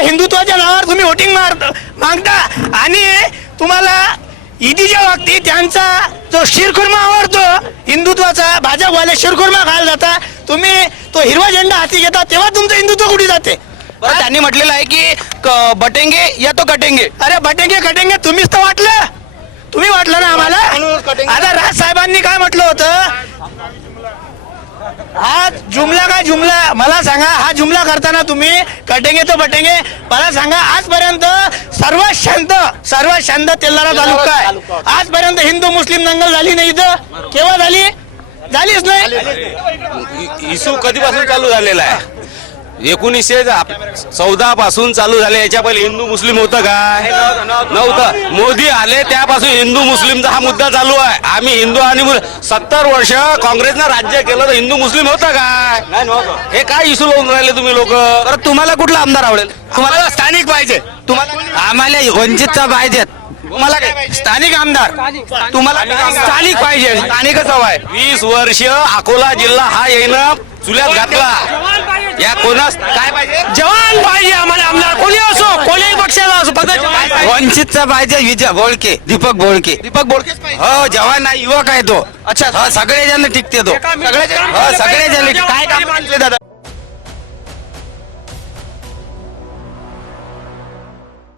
हिंदुत्वाच्या नावावर तुम्ही वोटिंग मार मागता. आणि तुम्हाला ईदीच्या बाबतीत त्यांचा जो शिरखुर्मा आवडतो हिंदुत्वाचा भाजपवाले शिरखुर्मा खायला जाता तुम्ही तो हिरवा झेंडा हाती घेता तेव्हा तुमचं हिंदुत्व कुठे जाते? बरं त्यांनी म्हटलेलं आहे की क- बटेंगे या तो कटेंगे. अरे बटेंगे कटेंगे तुम्हीच तर वाटलं. तुम्ही वाटलं ना आम्हाला? आता राज साहेबांनी काय म्हटलं होतं? हा जुमला काय जुमला मला सांगा हा जुमला करताना तुम्ही कटेंगे तो बटेंगे मला सांगा आजपर्यंत सर्वात शांत सर्वात शांत तेलारा तालुका आहे आजपर्यंत हिंदू मुस्लिम दंगल झाली नाही इथं केव्हा झाली झालीच नाही इशू कधीपासून चालू झालेला आहे एकोणीसशे चौदा पासून चालू झाले. याच्या पहिले हिंदू मुस्लिम होतं काय नव्हतं. मोदी आले त्यापासून हिंदू मुस्लिमचा हा मुद्दा चालू आहे. आम्ही हिंदू आणि सत्तर वर्ष काँग्रेसनं राज्य केलं तर हिंदू मुस्लिम होतं काय हे काय इशू लावून राहिले तुम्ही लोक? तुम्हाला कुठला आमदार आवडेल? तुम्हाला स्थानिक पाहिजे. तुम्हाला आम्हाला वंचितचा पाहिजेत तुम्हाला काय स्थानिक आमदार. तुम्हाला स्थानिक पाहिजे. स्थानिकच हवा आहे. वीस वर्ष अकोला जिल्हा हा येईनं चुल्यात घातला. या कोणास काय पाहिजे? जवान पाहिजे आम्हाला आमदार कोणी असो कोणीही पक्षाला असो पक्षाचे वंचितचा पाहिजे विजय बोळके दीपक बोळके. दीपक बोडकेच पाहिजे. हो जवान आहे युवक आहे तो. अच्छा हो सगळे जण टिकते तो. सगळे हो सगळे जण काय काम